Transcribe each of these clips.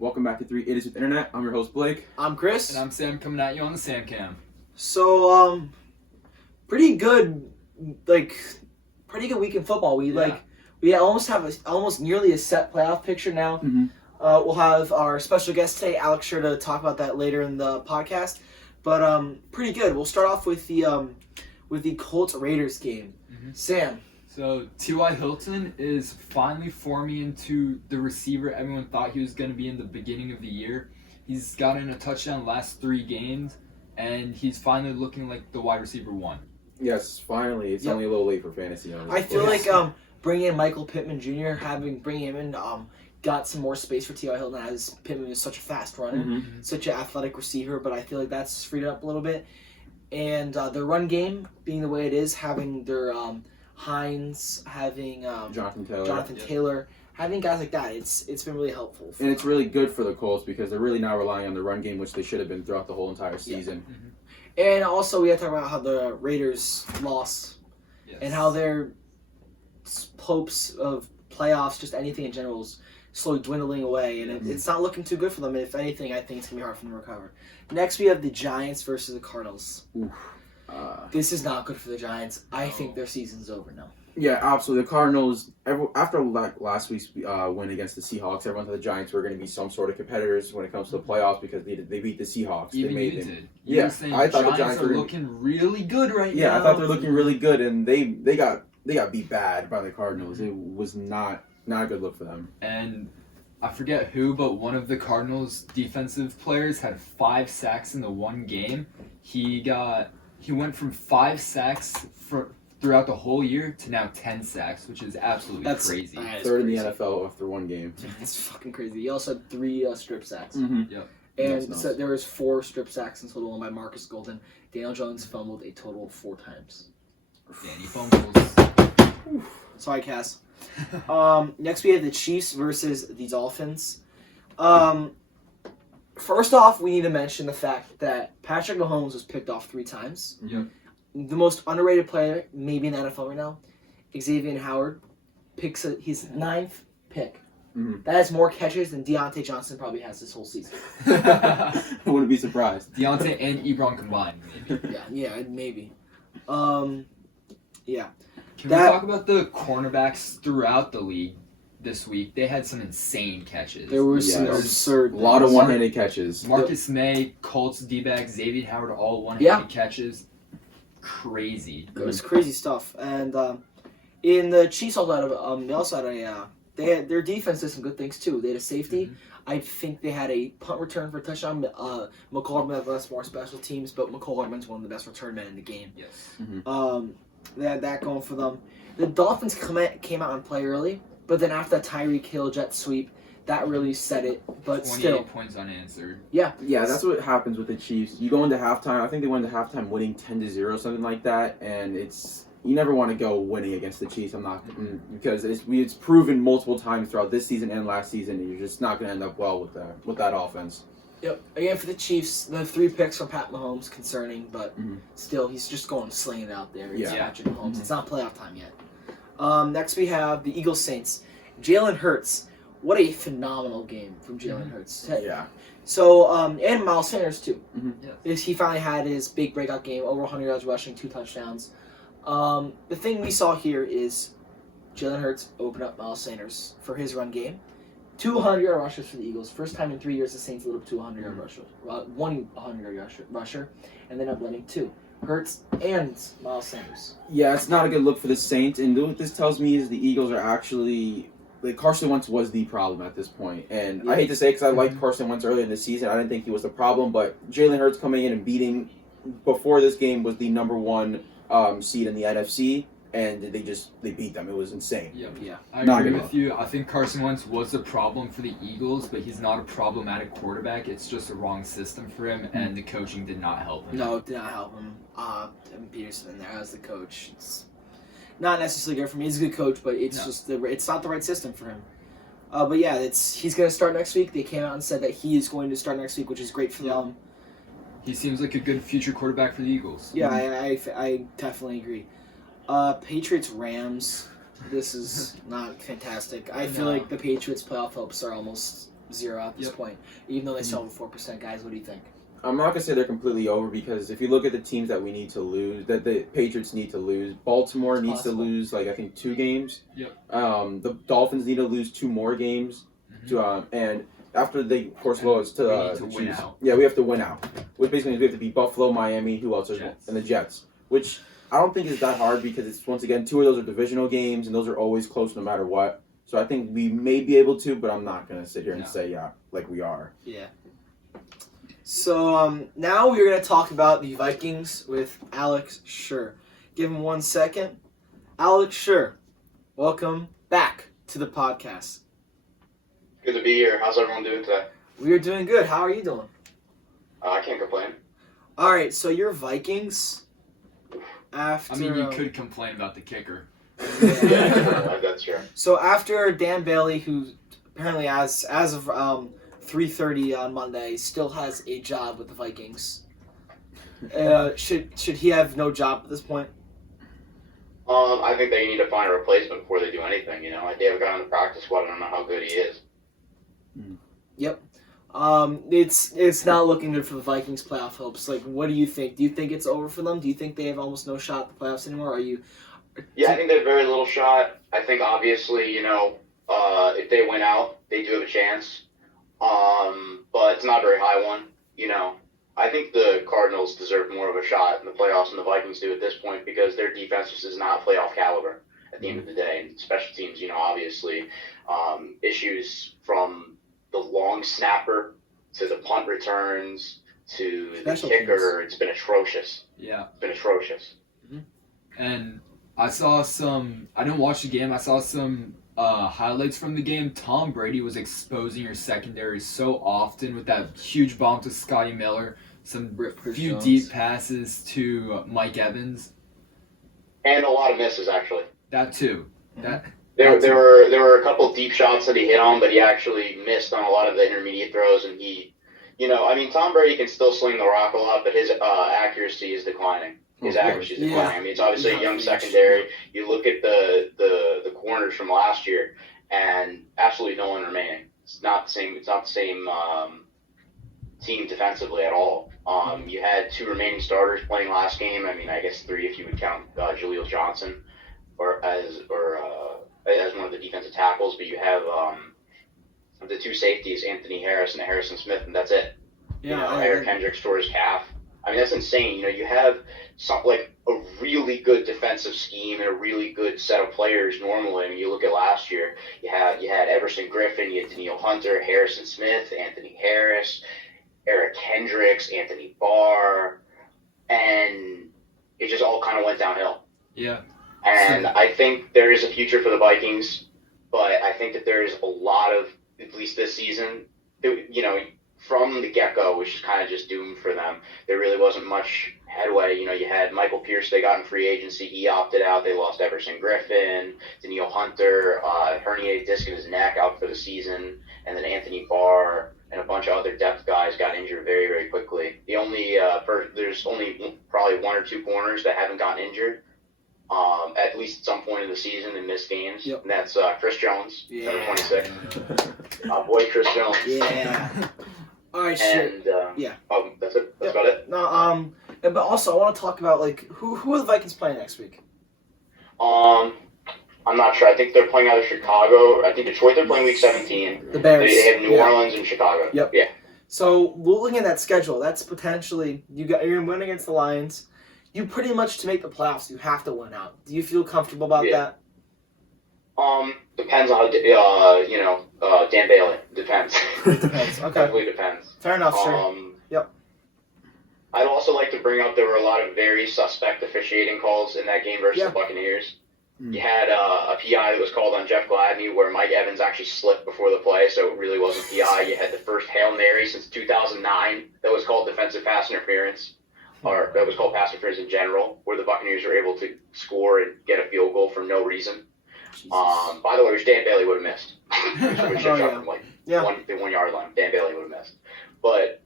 Welcome back to 3 Idiots with Internet. I'm your host, Blake. I'm Chris. And I'm Sam, coming at you on the Sam Cam. So, pretty good week in football. We almost have almost nearly a set playoff picture now. Mm-hmm. We'll have our special guest today, Alex Schurr, to talk about that later in the podcast. But pretty good. We'll start off with the Colts Raiders game. Mm-hmm. Sam. So T.Y. Hilton is finally forming into the receiver everyone thought he was going to be in the beginning of the year. He's gotten a touchdown last 3 games, and he's finally looking like the wide receiver 1. Yes, finally. It's only a little late for fantasy owners. I feel like bringing in Michael Pittman Jr., bringing him in, got some more space for T.Y. Hilton, as Pittman is such a fast runner, such an athletic receiver, but I feel like that's freed up a little bit. And the run game being the way it is, having their Hines, having Jonathan Taylor, having guys like that, it's been really helpful. And it's really good for the Colts because they're really now relying on the run game, which they should have been throughout the whole entire season. Yeah. Mm-hmm. And also we have to talk about how the Raiders lost and how their hopes of playoffs, just anything in general, is slowly dwindling away, and it's not looking too good for them. And if anything, I think it's going to be hard for them to recover. Next, we have the Giants versus the Cardinals. This is not good for the Giants. I think their season's over now. Yeah, absolutely. The Cardinals, after last week's win against the Seahawks, everyone thought the Giants were going to be some sort of competitors when it comes to the playoffs because they beat the Seahawks. Even they you did. Yeah, I thought the Giants are looking really good right now. Yeah, I thought they're looking really good, and they got beat bad by the Cardinals. It was not a good look for them. And I forget who, but one of the Cardinals' defensive players had 5 sacks in the one game. He went from 5 sacks throughout the whole year to now 10 sacks, which is absolutely crazy. Third in the NFL after one game. It's fucking crazy. He also had 3 strip sacks. Mm-hmm. Yep. And so there was 4 strip sacks in total, one by Marcus Golden. Daniel Jones fumbled a total of 4 times. Danny fumbles. Sorry, Cass. Next we have the Chiefs versus the Dolphins. First off, we need to mention the fact that Patrick Mahomes was picked off 3 times. Yep. The most underrated player, maybe in the NFL right now, Xavier Howard, picks his 9th pick. Mm-hmm. That has more catches than Deontay Johnson probably has this whole season. I wouldn't be surprised. Deontay and Ebron combined, maybe. Yeah, maybe. Yeah. Can we talk about the cornerbacks throughout the league this week? They had some insane catches. There were some absurd. A lot of one-handed catches. Marcus May, Colts D-back, Xavier Howard, all one-handed catches. Crazy. It was crazy stuff. And in the Chiefs, they also had their defense did some good things too. They had a safety. Mm-hmm. I think they had a punt return for a touchdown. McCollum has more special teams, but McCollum's one of the best return men in the game. Yes. Mm-hmm. They had that going for them. The Dolphins came out and play early, but then after that Tyreek Hill jet sweep, that really set it. But 28 still, points unanswered. Yeah, that's what happens with the Chiefs. You go into halftime. I think they went into halftime winning 10-0, something like that, and you never want to go winning against the Chiefs. Because it's proven multiple times throughout this season and last season, and you're just not going to end up well with that offense. Yep. Again, for the Chiefs, the 3 picks from Pat Mahomes concerning, but still, he's just going slinging it out there. It's Patrick Mahomes. It's not playoff time yet. Next, we have the Eagles Saints. Jalen Hurts. What a phenomenal game from Jalen Hurts. Yeah. So, and Miles Sanders, too. Mm-hmm. Yes. He finally had his big breakout game, over 100 yards rushing, 2 touchdowns. The thing we saw here is Jalen Hurts open up Miles Sanders for his run game. 200-yard rushers for the Eagles. First time in 3 years the Saints lit up 200-yard rusher. One 100-yard rusher, and then up letting 2. Hurts and Miles Sanders. Yeah, it's not a good look for the Saints, and what this tells me is the Eagles are actually... Carson Wentz was the problem at this point. And I hate to say it because I liked Carson Wentz earlier in the season. I didn't think he was the problem, but Jalen Hurts coming in and beating... Before this game was the number 1 seed in the NFC. And they beat them. It was insane. Yeah. I agree with you. I think Carson Wentz was a problem for the Eagles, but he's not a problematic quarterback. It's just a wrong system for him, and the coaching did not help him. No, it did not help him. Evan Peterson in there as the coach. It's not necessarily good for me. He's a good coach, but it's it's not the right system for him. But yeah, he's going to start next week. They came out and said that he is going to start next week, which is great for them. He seems like a good future quarterback for the Eagles. Yeah, I definitely agree. Patriots Rams. This is not fantastic. I feel like the Patriots playoff hopes are almost 0 at this point, even though they still have a 4%. Guys, what do you think? I'm not gonna say they're completely over because if you look at the teams that we need to lose, that the Patriots need to lose, Baltimore needs to lose like I think 2 games. Yep. The Dolphins need to lose 2 more games. To and after they of course lose to we need to the win Chiefs. out. Yeah, we have to win out. Which basically means we have to beat Buffalo, Miami, who else is Jets. and the Jets. Which I don't think is that hard because it's once again 2 of those are divisional games and those are always close no matter what. So I think we may be able to, but I'm not gonna sit here and say like we are. Yeah. So now we're going to talk about the Vikings with Alex Schurr. Give him 1 second. Alex Schurr, welcome back to the podcast. Good to be here. How's everyone doing today? We are doing good. How are you doing? I can't complain. All right, so your Vikings after... I mean, you could complain about the kicker. Yeah, that's true. So after Dan Bailey, who apparently as of 3:30 on Monday still has a job with the Vikings, should he have no job at this point? I think they need to find a replacement before they do anything. You know, like they have a guy on the practice squad. I don't know how good he is. Yep. It's not looking good for the Vikings' playoff hopes. Like, what do you think? Do you think it's over for them? Do you think they have almost no shot at the playoffs anymore? Are you? Yeah, I think they have very little shot. I think obviously, you know, if they win out, they do have a chance. But it's not a very high one. You know, I think the Cardinals deserve more of a shot in the playoffs than the Vikings do at this point because their defense just is not playoff caliber at the end of the day. And special teams, you know, obviously, issues from the long snapper to the punt returns to the kicker, it's been atrocious. Yeah. It's been atrocious. And I didn't watch the game, I saw some highlights from the game. Tom Brady was exposing your secondary so often with that huge bomb to Scotty Miller, some few deep passes to Mike Evans. And a lot of misses, actually. That too. There were a couple deep shots that he hit on, but he actually missed on a lot of the intermediate throws. And he, you know, I mean, Tom Brady can still sling the rock a lot, but his accuracy is declining. His accuracy is declining. I mean, it's obviously a young secondary. You look at the corners from last year, and absolutely no one remaining. It's not the same. It's not the same team defensively at all. You had 2 remaining starters playing last game. I mean, I guess 3 if you would count Jaleel Johnson, as one of the defensive tackles, but you have the 2 safeties, Anthony Harris and Harrison Smith, and that's it. Yeah, you know, Eric Hendricks tore his calf. I mean, that's insane. You know, you have a really good defensive scheme and a really good set of players normally. I mean, you look at last year, you had Everson Griffin, you had Danielle Hunter, Harrison Smith, Anthony Harris, Eric Hendricks, Anthony Barr, and it just all kind of went downhill. Yeah. And I think there is a future for the Vikings, but I think that there is a lot of, at least this season, you know, from the get-go, which is kind of just doomed for them. There really wasn't much headway. You know, you had Michael Pierce, they got in free agency. He opted out. They lost Everson Griffin, Danielle Hunter, herniated disc in his neck, out for the season. And then Anthony Barr and a bunch of other depth guys got injured very, very quickly. There's only probably 1 or 2 corners that haven't gotten injured. At least at some point in the season and missed games. Yep. And that's Chris Jones, number 26. Boy, Chris Jones. Yeah. All right, and, yeah. That's it. That's about it. No, but also I want to talk about like who are the Vikings playing next week? I'm not sure. I think they're playing either Chicago. I think Detroit. They're playing week 17. The Bears. They have New Orleans and Chicago. Yep. Yeah. So looking at that schedule, that's potentially you're going to win against the Lions. You pretty much to make the playoffs, you have to win out. Do you feel comfortable about that? Depends on how Dan Bailey. Depends. It depends. Okay. Definitely depends. Fair enough. Sure. Yep. I'd also like to bring up there were a lot of very suspect officiating calls in that game versus the Buccaneers. You had a PI that was called on Jeff Gladney where Mike Evans actually slipped before the play, so it really wasn't PI. You had the first Hail Mary since 2009 that was called defensive pass interference, or that was called pass interference in general, where the Buccaneers were able to score and get a field goal for no reason. By the way, which Dan Bailey would have missed. From the 1 yard line. Dan Bailey would have missed. But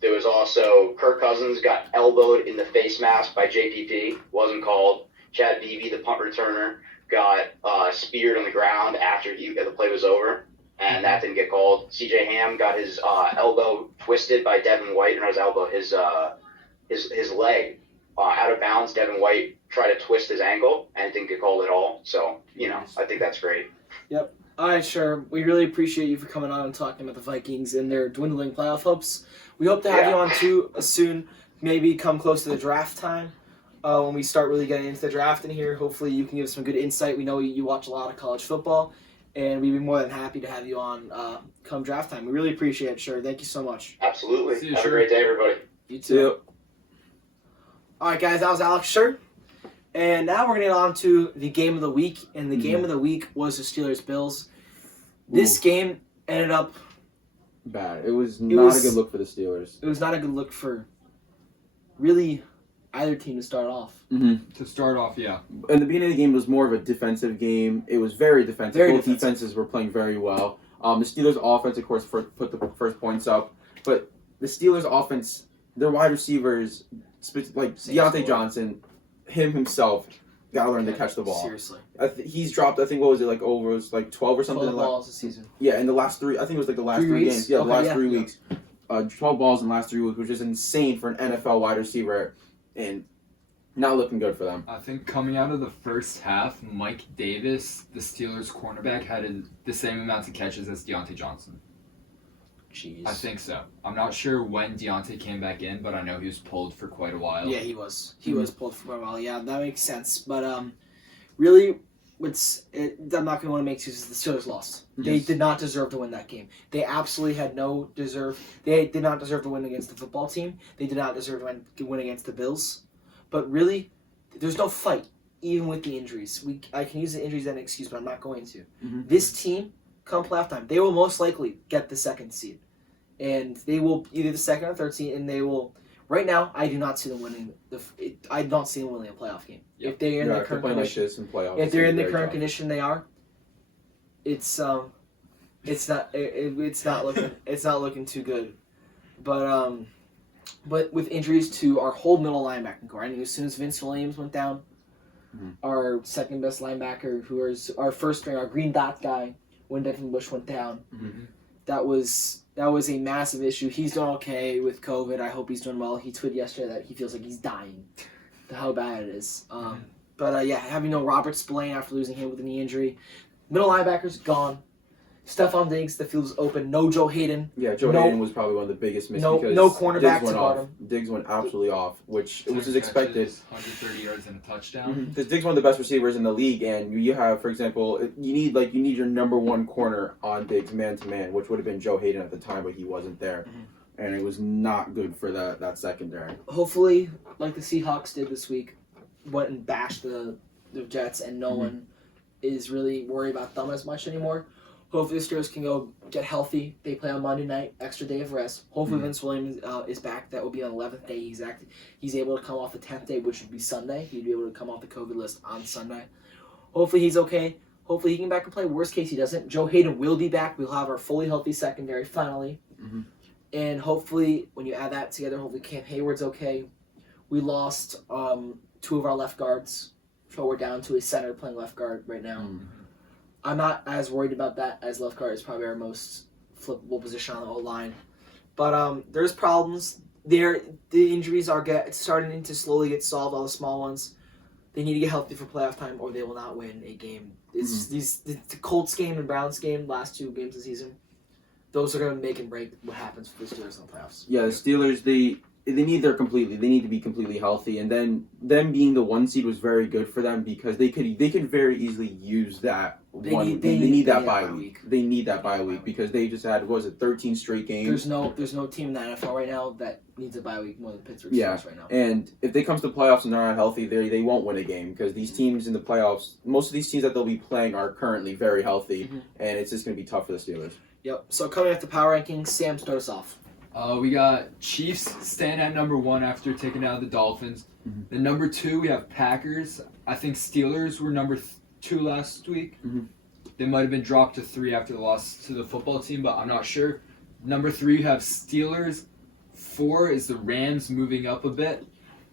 there was also Kirk Cousins got elbowed in the face mask by JPP, wasn't called. Chad Beebe, the punt returner, got speared on the ground after the play was over. and that didn't get called. CJ Ham got his elbow twisted by Devin White, not his elbow, his leg out of bounds. Devin White tried to twist his ankle, and it didn't get called at all. So, I think that's great. Yep. All right, sure. We really appreciate you for coming on and talking about the Vikings and their dwindling playoff hopes. We hope to have you on too soon, maybe come close to the draft time. When we start really getting into the draft in here, hopefully you can give us some good insight. We know you watch a lot of college football, and we'd be more than happy to have you on come draft time. We really appreciate it, sure. Thank you so much. Absolutely. Have a great day, everybody. You too. All right, guys, that was Alex Schurr. And now we're going to get on to the game of the week. And the game of the week was the Steelers-Bills. This game ended up bad. It was not a good look for the Steelers. It was not a good look for really either team to start off. Mm-hmm. To start off, yeah. In the beginning of the game, it was more of a defensive game. It was very defensive. Both defenses were playing very well. The Steelers' offense, of course, put the first points up. But the Steelers' offense, their wide receivers, like Deontay Johnson, himself, got to learn to catch the ball. Seriously. He's dropped, I think, what was it, over 12 or something? 12 balls this season. Yeah, in the last three, I think it was like the last three games. Yeah, the last 3 weeks. 12 balls in the last 3 weeks, which is insane for an NFL wide receiver, and not looking good for them. I think coming out of the first half, Mike Davis, the Steelers cornerback, had the same amount of catches as Deontay Johnson. Jeez. I think so. I'm not sure when Deontay came back in, but I know he was pulled for quite a while. Yeah, he was. He was pulled for quite a while. Yeah, that makes sense. But really, I'm not going to want to make excuses. The Steelers lost. Yes. They did not deserve to win that game. They absolutely had no deserve. They did not deserve to win against the football team. They did not deserve to win against the Bills. But really, there's no fight, even with the injuries. I can use the injuries as an excuse, but I'm not going to. Mm-hmm. This team, come playoff time, they will most likely get the second seed. And they will either the second or third seed, and they will. Right now, I do not see them winning. I don't see them winning a playoff game. Yep. If they're in the current condition, like this in playoffs, if they're in the current condition they are, it's not looking too good. But with injuries to our whole middle linebacking core, I knew as soon as Vince Williams went down, our second best linebacker, who was our first string, our green dot guy, when Devin Bush went down, that was a massive issue. He's doing okay with COVID. I hope he's doing well. He tweeted yesterday that he feels like he's dying. How bad it is. But having no Robert Spillane after losing him with a knee injury. Middle linebackers gone. Stephon Diggs, the field's open. No Joe Hayden. Yeah, Hayden was probably one of the biggest misses because no cornerback to guard him. Diggs went absolutely off, which was expected. 130 yards and a touchdown. Because Diggs one of the best receivers in the league, and you have, for example, you need your number one corner on Diggs man to man, which would have been Joe Hayden at the time, but he wasn't there, and it was not good for that secondary. Hopefully, like the Seahawks did this week, went and bashed the Jets, and no one is really worried about them as much anymore. Hopefully the Steelers can go get healthy. They play on Monday night, extra day of rest. Hopefully Vince Williams is back. That will be on the 11th day. He's able to come off the 10th day, which would be Sunday. He'd be able to come off the COVID list on Sunday. Hopefully he's okay. Hopefully he can back and play. Worst case, he doesn't. Joe Hayden will be back. We'll have our fully healthy secondary finally. And hopefully, when you add that together, hopefully Cam Hayward's okay. We lost 2 of our left guards. So we're down to a center playing left guard right now. I'm not as worried about that as left guard is probably our most flippable position on the O-line. But there's problems. The injuries are starting to slowly get solved, all the small ones. They need to get healthy for playoff time or they will not win a game. It's the Colts game and Browns game, last 2 games of the season. Those are going to make and break what happens for the Steelers in the playoffs. Yeah, the Steelers, they need to be completely healthy, and then them being the 1 seed was very good for them because they could very easily use that one. They need that bye week. They need that bye week because they just had 13 straight games. There's no team in the NFL right now that needs a bye week more than Pittsburgh Steelers right now. And if they come to the playoffs and they're not healthy, they won't win a game because these teams in the playoffs, most of these teams that they'll be playing are currently very healthy, and it's just going to be tough for the Steelers. Yep. So coming up the power rankings, Sam, start us off. We got Chiefs staying at number 1 after taking out the Dolphins. Then number 2, we have Packers. I think Steelers were number 2 last week. They might have been dropped to 3 after the loss to the football team, but I'm not sure. Number 3, you have Steelers. 4 is the Rams moving up a bit.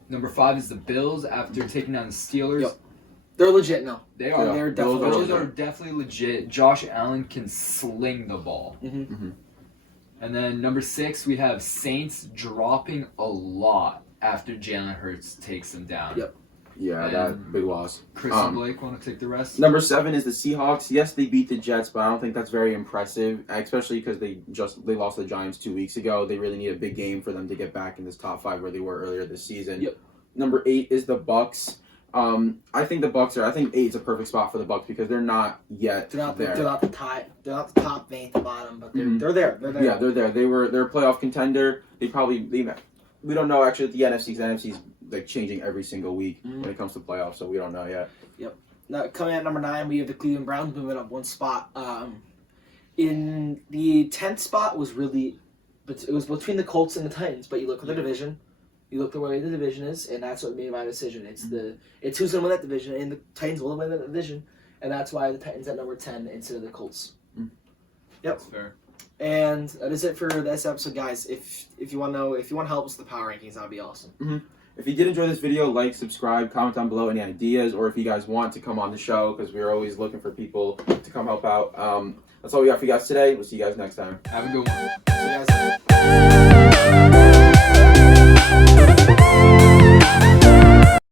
Number 5 is the Bills after taking down the Steelers. They're legit now. They are. They're definitely Those legit. are definitely legit. Josh Allen can sling the ball. Mm-hmm. And then number 6, we have Saints dropping a lot after Jalen Hurts takes them down. Yep. Yeah, that big loss. Chris and Blake want to take the rest? Number 7 is the Seahawks. Yes, they beat the Jets, but I don't think that's very impressive, especially because they lost the Giants 2 weeks ago. They really need a big game for them to get back in this top 5 where they were earlier this season. Yep. Number 8 is the Bucks. I think the Bucks are. I think 8 is a perfect spot for the Bucks because they're not yet there. They're not the top, they ain't the bottom, but they're there. They're there. Yeah, they're there. They're a playoff contender. We don't know actually at the NFC. The NFC's like changing every single week when it comes to playoffs, so we don't know yet. Yep. Now, coming at number 9, we have the Cleveland Browns moving up one spot. In the 10th spot was really, but it was between the Colts and the Titans. But you look at the division, you look at where the division is, and that's what made my decision. It's who's gonna win that division, and the Titans will win that division, and that's why the Titans at number 10 instead of the Colts. Yep. That's fair. And that is it for this episode, guys. If you want to help us with the power rankings, that'd be awesome. Mm-hmm. If you did enjoy this video, like, subscribe, comment down below any ideas, or if you guys want to come on the show, because we're always looking for people to come help out. That's all we got for you guys today. We'll see you guys next time. Have a good one. See you guys.